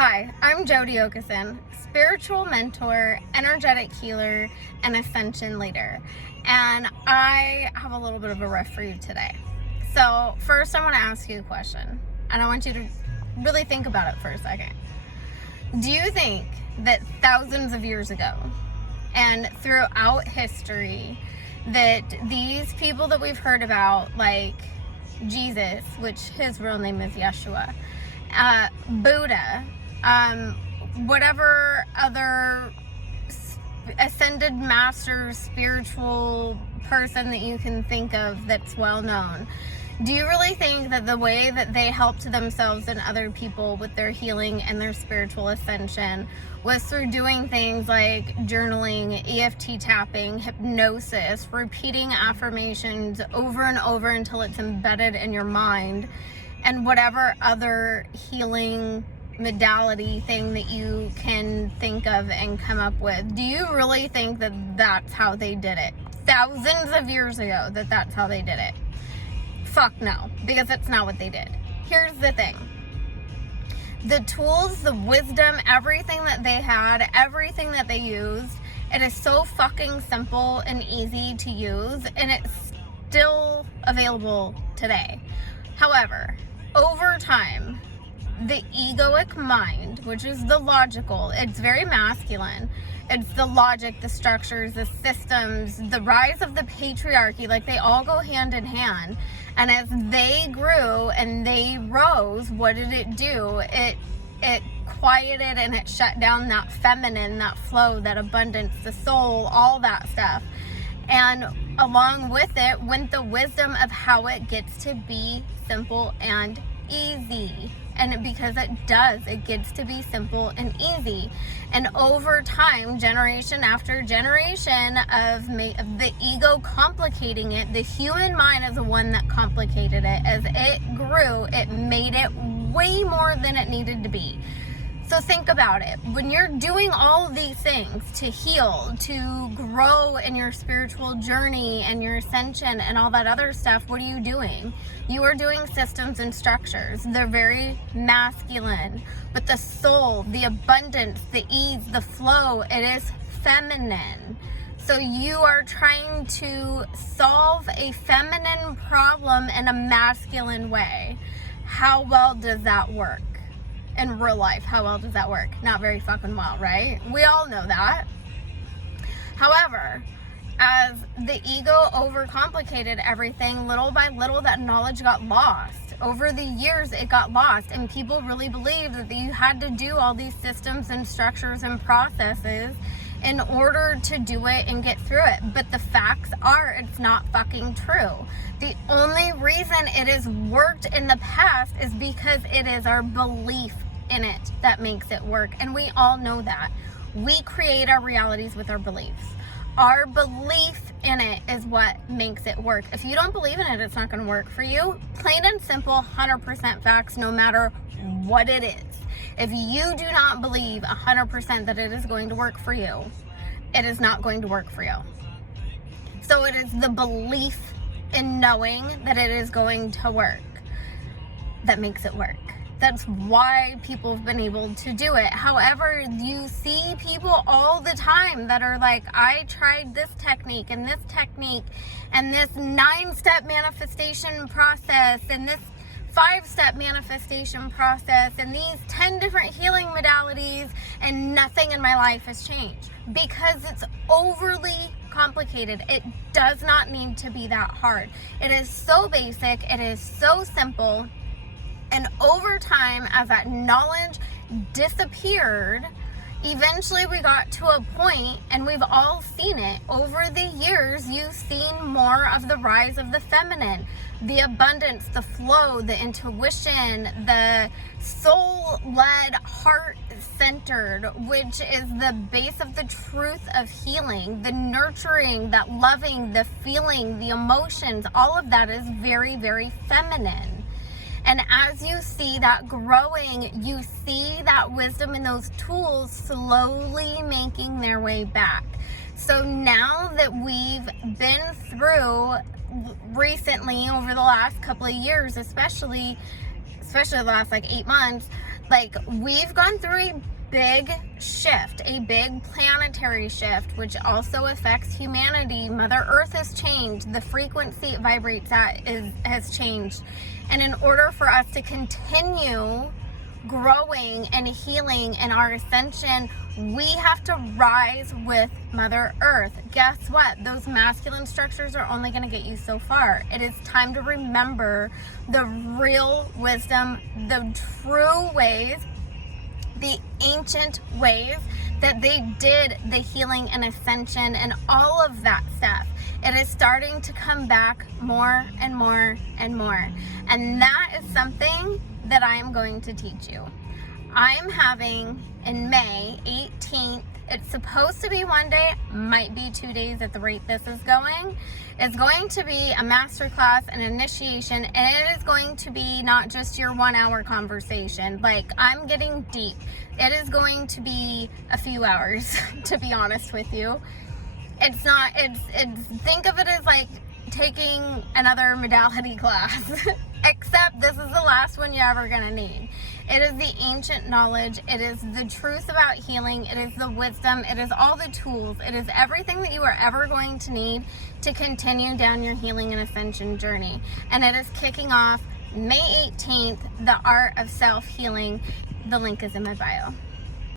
Hi, I'm Jody Okeson, spiritual mentor, energetic healer, and ascension leader. And I have a little bit of a riff for you today. So first I want to ask you a question, and I want you to really think about it for a second. Do you think that thousands of years ago and throughout history that these people that we've heard about, like Jesus, which his real name is Yeshua, Buddha, whatever other ascended master spiritual person that you can think of that's well known, do you really think that the way that they helped themselves and other people with their healing and their spiritual ascension was through doing things like journaling, EFT tapping, hypnosis, repeating affirmations over and over until it's embedded in your mind, and whatever other healing modality thing that you can think of and come up with? Do you really think that that's how they did it thousands of years ago, that that's how they did it? Fuck no, because that's not what they did. Here's the thing. The tools, the wisdom, everything that they had, everything that they used, it is so fucking simple and easy to use, and it's still available today. However, over time, the egoic mind, which is the logical, it's very masculine. It's the logic, the structures, the systems, the rise of the patriarchy, like they all go hand in hand. And as they grew and they rose, what did it do? It quieted and it shut down that feminine, that flow, that abundance, the soul, all that stuff. And along with it went the wisdom of how it gets to be simple and easy. And because it does, it gets to be simple and easy. And over time, generation after generation of the ego complicating it, the human mind is the one that complicated it. As it grew, it made it way more than it needed to be. So think about it. When you're doing all of these things to heal, to grow in your spiritual journey and your ascension and all that other stuff, what are you doing? You are doing systems and structures. They're very masculine. But the soul, the abundance, the ease, the flow, it is feminine. So you are trying to solve a feminine problem in a masculine way. How well does that work? In real life, how well does that work? Not very fucking well, right? We all know that. However, as the ego overcomplicated everything, little by little, that knowledge got lost. Over the years, it got lost, and people really believed that you had to do all these systems and structures and processes in order to do it and get through it. But the facts are, it's not fucking true. The only reason it has worked in the past is because it is our belief in it that makes it work. And we all know that. We create our realities with our beliefs. Our belief in it is what makes it work. If you don't believe in it, it's not going to work for you. Plain and simple, 100% facts, no matter what it is. If you do not believe 100% that it is going to work for you, it is not going to work for you. So it is the belief in knowing that it is going to work that makes it work. That's why people have been able to do it. However, you see people all the time that are like, I tried this technique and this 9-step manifestation process and this 5-step manifestation process and these 10 different healing modalities, and nothing in my life has changed because it's overly complicated. It does not need to be that hard. It is so basic. It is so simple. And over time, as that knowledge disappeared, eventually we got to a point, and we've all seen it over the years, you've seen more of the rise of the feminine, the abundance, the flow, the intuition, the soul-led, heart-centered, which is the base of the truth of healing, the nurturing, that loving, the feeling, the emotions, all of that is very, very feminine. And as you see that growing, you see that wisdom and those tools slowly making their way back. So now that we've been through recently, over the last couple of years, especially the last like 8 months, Like, we've gone through a big shift, a big planetary shift, which also affects humanity. Mother Earth has changed. The frequency it vibrates at has changed. And in order for us to continue growing and healing in our ascension, we have to rise with Mother Earth. Guess what? Those masculine structures are only going to get you so far. It is time to remember the real wisdom, the true ways, the ancient ways that they did the healing and ascension and all of that stuff. It is starting to come back more and more and more. And that is something that I am going to teach you. I am having in May 18th, it's supposed to be one day, might be 2 days at the rate this is going. It's going to be a masterclass, an initiation, and it is going to be not just your 1 hour conversation. Like, I'm getting deep. It is going to be a few hours, to be honest with you. It's think of it as like taking another modality class, except this is the last one you're ever gonna need. It is the ancient knowledge. It is the truth about healing. It is the wisdom. It is all the tools. It is everything that you are ever going to need to continue down your healing and ascension journey. And it is kicking off May 18th, The Art of Self-Healing. The link is in my bio.